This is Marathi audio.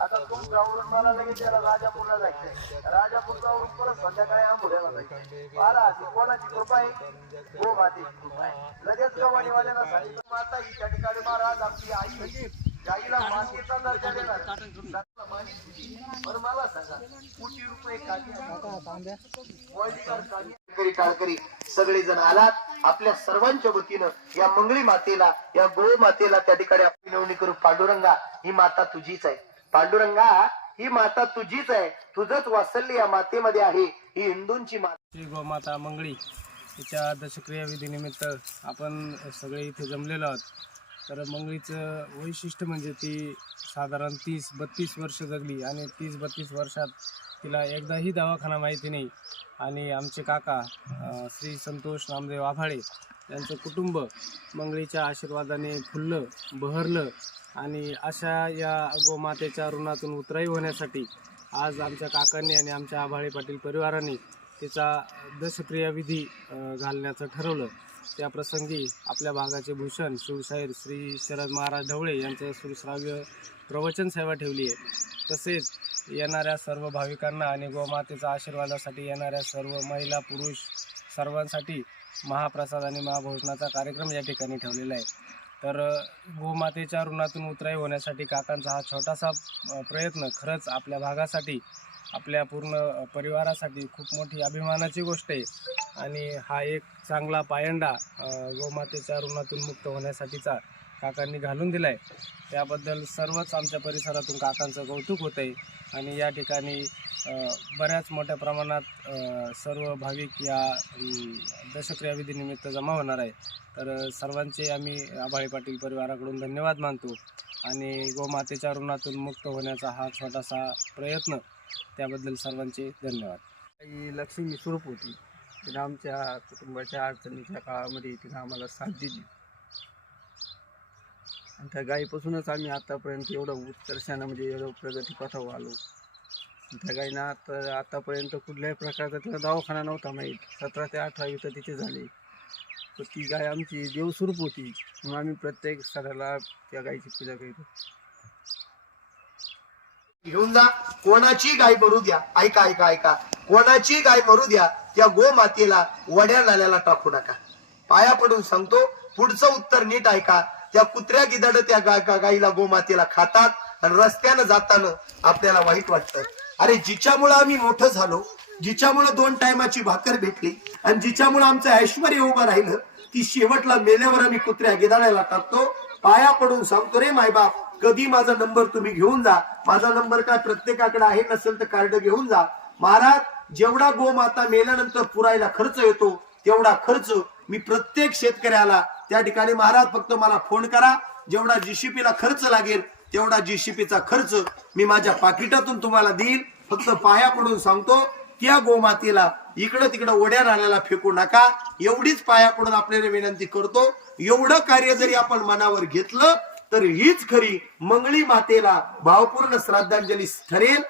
आता तुमच्यावरून मला लगेच त्याला राजापूरला जायचंय. राजापूरवरून परत संध्याकाळी आंबोड्याला जायचंय. बारा कोणाची कृपा आहे? हो मातेची कृपा आहे. लगेच गवाणीवाल्याला सांगितलं माता ही त्या ठिकाणी महाराज आपली आई गाईला मातेचा दर्जा देणार. बरं मला सांगा कोटी रुपये काळकरी सगळे जण आलात. आपल्या सर्वांच्या वतीनं या मंगळी मातेला, या गो मातेला त्या ठिकाणी आपण विनवणी करू. पांडुरंगा ही माता तुझीच आहे. पांडुरंगा ही माता तुझीच आहे. तुझंच वात्सल्य या मातेमध्ये आहे. ही हिंदूंची माता श्री गोमाता मंगळी तिच्या दशक्रिया विधीनिमित्त आपण सगळे इथे जमलेलो आहोत. तर मंगळीचं वैशिष्ट्य म्हणजे ती साधारण 30-32 वर्ष जगली आणि 30-32 वर्षात तिला एकदाही दवाखाना माहिती नाही. आणि आमचे काका श्री संतोष नामदेव आभाळे यांचं कुटुंब मंगळीच्या आशीर्वादाने फुललं बहरलं. आणि अशा या गोमातेच्या ऋणातून उतराई होण्यासाठी आज आमच्या काकांनी आणि आमच्या आभाळे पाटील परिवाराने तिचा दशक्रिया विधी घालण्याचं ठरवलं. त्या प्रसंगी आपल्या भागाचे भूषण शिवशाहीर श्री शरद महाराज ढवळे यांचं सुश्राव्य प्रवचन सेवा ठेवली आहे. तसेच येणाऱ्या सर्व भाविकांना आणि गोमातेच्या आशीर्वादासाठी येणाऱ्या सर्व महिला पुरुष सर्वांसाठी महाप्रसाद आणि महाभोजनाचा कार्यक्रम या ठिकाणी ठेवलेला आहे. तर गोमातेच्या ऋणातून उतराई होण्यासाठी काकांचा हा छोटासा प्रयत्न खरंच आपल्या भागासाठी, आपल्या पूर्ण परिवारासाठी खूप मोठी अभिमानाची गोष्ट आहे. आणि हा एक चांगला पायंडा गोमातेच्या ऋणातून मुक्त होण्यासाठीचा काकांनी घालून दिला आहे. त्याबद्दल सर्वच आमच्या परिसरातून काकांचं कौतुक होतं आहे. आणि या ठिकाणी बऱ्याच मोठ्या प्रमाणात सर्व भाविक या दशक्रिया विधीनिमित्त जमा होणार आहे. तर सर्वांचे आम्ही आभाळे पाटील परिवाराकडून धन्यवाद मानतो. आणि गोमातेच्या ऋणातून मुक्त होण्याचा हा छोटासा प्रयत्न, त्याबद्दल सर्वांचे धन्यवाद. ही लक्ष्मी स्वरूप होती. तिनं आमच्या कुटुंबाच्या अडचणीच्या काळामध्ये तिनं आम्हाला साथ दिली. आणि त्या गायीपासूनच आम्ही आतापर्यंत एवढं उत्कर्षानं म्हणजे एवढं प्रगतीपथावर आलो. त्या गायीनं आतापर्यंत कुठल्याही प्रकारचा तिला दवाखाना नव्हता माहीत. 17 ते 18 वितं तिथे झाले. तर ती गाय आमची देवस्वरूप होती. म्हणून आम्ही प्रत्येक सणाला त्या गायीची पूजा करतो. घेऊन जा. कोणाची गाय मरू द्या. ऐका ऐका ऐका, कोणाची गाय मरू द्या, त्या गो मातेला वड्या नाल्याला टाकू नका. पाया पडून सांगतो, पुढचं उत्तर नीट ऐका. त्या कुत्र्या गिधाड त्या गायीला गोमातेला खातात आणि रस्त्यानं जाताना आपल्याला वाईट वाटतं. अरे जिच्यामुळे आम्ही मोठं झालो, जिच्यामुळे 2 टायमाची भाकर भेटली आणि जिच्यामुळे आमचं ऐश्वर्य उभं राहिलं, ती शेवटला मेल्यावर आम्ही कुत्र्या गिधाडाला टाकतो. पाया पडून सांगतो रे मायबाप, कधी माझा नंबर तुम्ही घेऊन जा. माझा नंबर काय प्रत्येकाकडे आहे, नसेल तर कार्ड घेऊन जा. महाराज, जेवढा गोमाता मेल्यानंतर पुरायला खर्च येतो तेवढा खर्च मी प्रत्येक शेतकऱ्याला त्या ठिकाणी, महाराज फक्त मला फोन करा, जेवढा जीसीपीला खर्च लागेल तेवढा जीसीपीचा खर्च मी माझ्या पाकिटातून तुम्हाला देईल. फक्त पाया पडून सांगतो, त्या गोमातेला इकडं तिकडं ओढ्या नाल्याला फेकू नका. एवढीच पाया पडून आपल्याला विनंती करतो. एवढं कार्य जरी आपण मनावर घेतलं तर हीच खरी मंगळी मातेला भावपूर्ण श्रद्धांजली ठरेल.